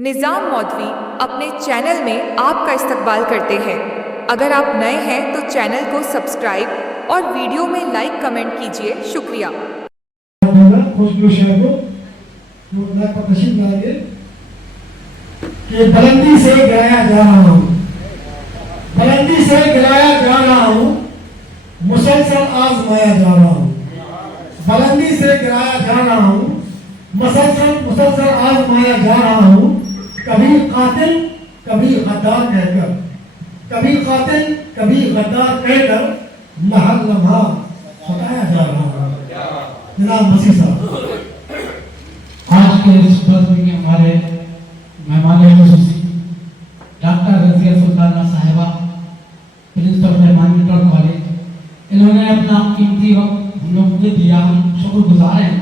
निज़ाम मौदवी अपने चैनल में आपका इस्तकबाल करते हैं। अगर आप नए हैं तो चैनल को सब्सक्राइब और वीडियो में लाइक कमेंट कीजिए। शुक्रिया। बुलंदी से गिराया जा रहा हूँ, बुलंदी से गिराया जा रहा हूँ, मुसलसल आजमाया जा रहा हूँ, बुलंदी से गिराया जा रहा हूँ, मुसलसल आजमाया जा रहा हूँ। कभी कातिल कभी गद्दार कहकर, कभी कातिल कभी गद्दार कहकर महल लम्हा सताया जा रहा हूँ। जनाब मसीह साहब, आज के इस प्रश्न के हमारे मेहमान डॉक्टर रजिया सुल्ताना साहिबा, प्रिंसिपल मेहमान कॉलेज, इन्होंने अपना कीमती वक्त हम लोग को दिया। हम शुक्रगुजार हैं।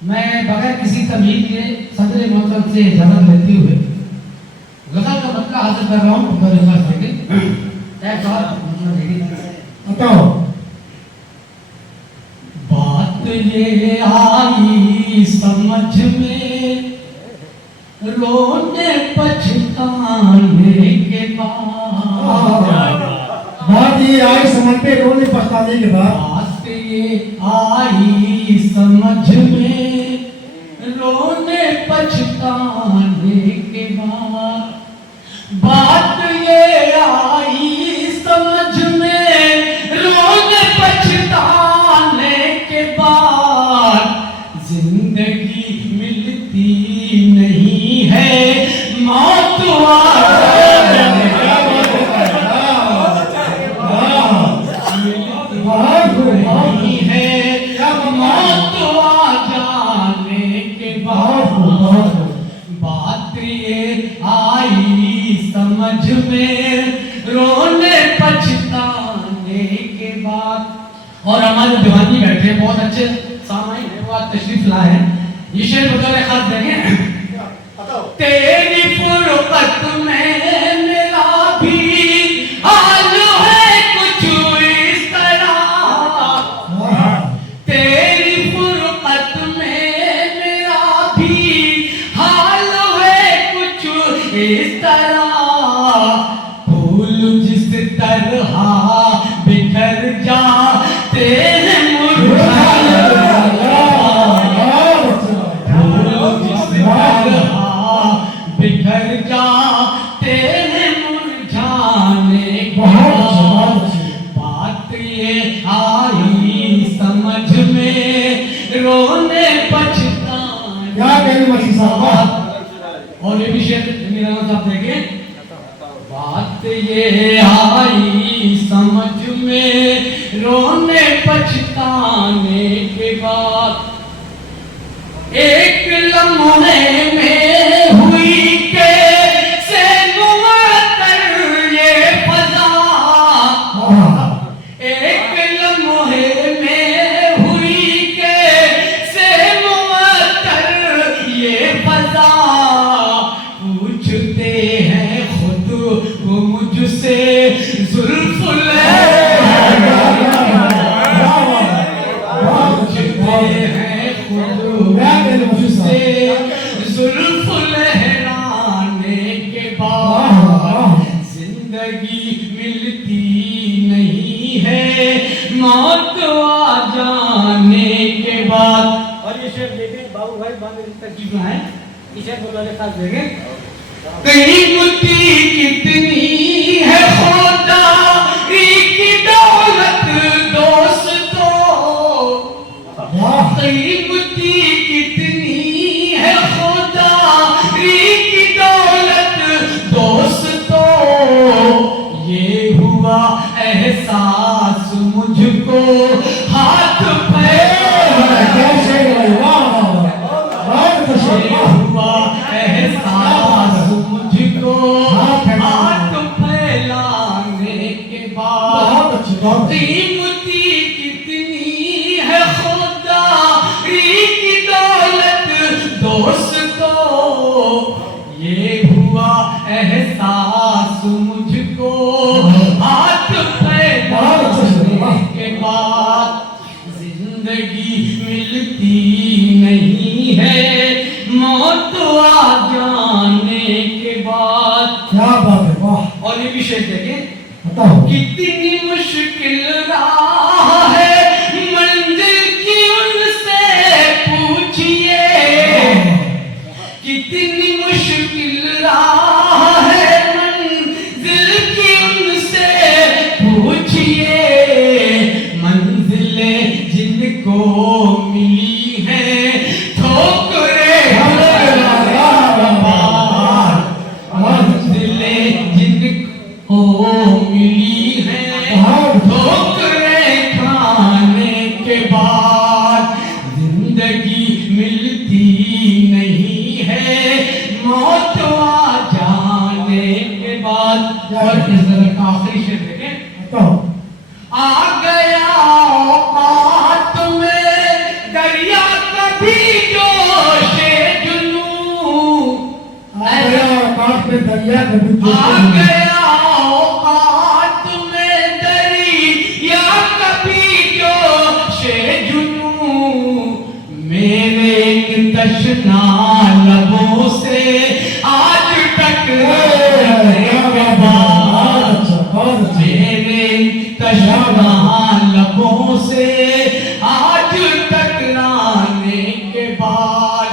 मैं बगैर किसी तमीज के सदर मोहतरम से इजाजत लेते हुए गजल का मतलब हासिल कर रहा हूँ। बताओ। बात ये आई समझ में रोने पछताने के बाद, बात ये आई समझ पे रोने पछताने के बाद, बात ये आई समझ में रोने पछताने के बाद, बात ये आई समझ में रोने पछताने के बाद, जिंदगी मिलती नहीं है मौत नहीं है मौत आ जाने के बाद, बात ये आई समझ में रोने पछताने के बाद। और हमारे दीवानी बैठे बहुत अच्छे सामाई है, वो आज तशरीफ लाए हैं। ये शेर बतौर खास देंगे। तेरी फुरकत में मेरा भी हाल है कुछ इस तरह, तेरी फुरकत में मेरा भी हाल है कुछ इस तरह, फूल जिस तरह बिखर जाते हैं मुरझाने, बिखर जाते हैं मुरझाने के बाद, बात ये आई समझ में रोने पछताने। क्या कहने मसीह साहब। और ये भी शेर मेरा साहब देखे। बात ये आई समझ में रोने पछताने के बाद, एक लम्हे में हुई कैसे मुअत्तर ये फज़ा, एक लम्हे में हुई कैसे मुअत्तर ये फज़ा, पूछते हैं खुद वो मुझसे जुल्फ़ लहराने के बाद, जिंदगी मिलती नहीं है मौत आ जाने के बाद। और ये शेर देखें बाबू भाई तकलीफ है। ये शेर बोलने खास देखें। कीमती कितनी है खुदा की दौलत दोस्तों, कीमती कितनी है खुदा की दौलत दोस्तों, ये हुआ एहसास मुझको हाथ हुआ एहसास मुझको हाथ फैलाने के बाद, कीमती कितनी है खुदा की दौलत दोस्तों, ये हुआ एहसास मुझको हाथ फैलाने के बाद, जिंदगी मिलती नहीं है मौत आ जा शेर देखें, बताओ। कितनी मुश्किल राह है मंजिल की उनसे पूछिए, कितनी मुश्किल राह है मंजिल की उनसे पूछिए, मंजिलें जिनको मिली है ठोकरें मंजिलें जिनको मिली है ठोकरें खाने के बाद, जिंदगी मिलती नहीं है मौत आ जाने के बाद। और इस तरह का आखिरी शेर देखें, बताओ। आ गया औकात में दरिया कभी जोशे जुनू, आ गया औकात में दरिया कभी आ गया औकात में दरिया कभी जोशे जुनू, मेरे तशना लबों से आज टकराने के बाद, मेरे तशना लबों से आज टकराने के बाद,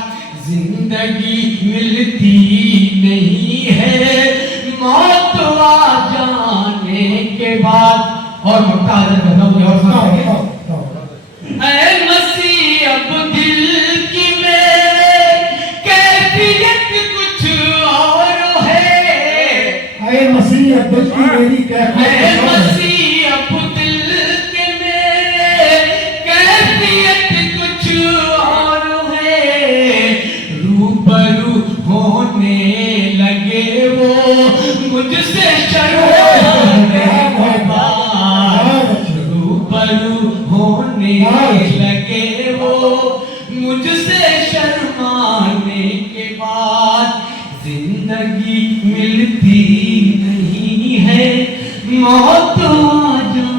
जिंदगी मिलती नहीं है मौत आ जाने के बाद। और मक्का आदर करना मुझे और सुना है। ऐ मसीह अब दिल की मेरे कैफियत कुछ और है, ऐ मसीह अब दिल की मेरी कैफियत ऐ मसीह अब दिल के मेरे कैफियत कुछ और है, रूबरू होने लगे वो मुझसे शर्माने के बाद, रूबरू होने लगे वो मुझसे शर्माने के बाद, जिंदगी मिलती नहीं है मौत आ जा।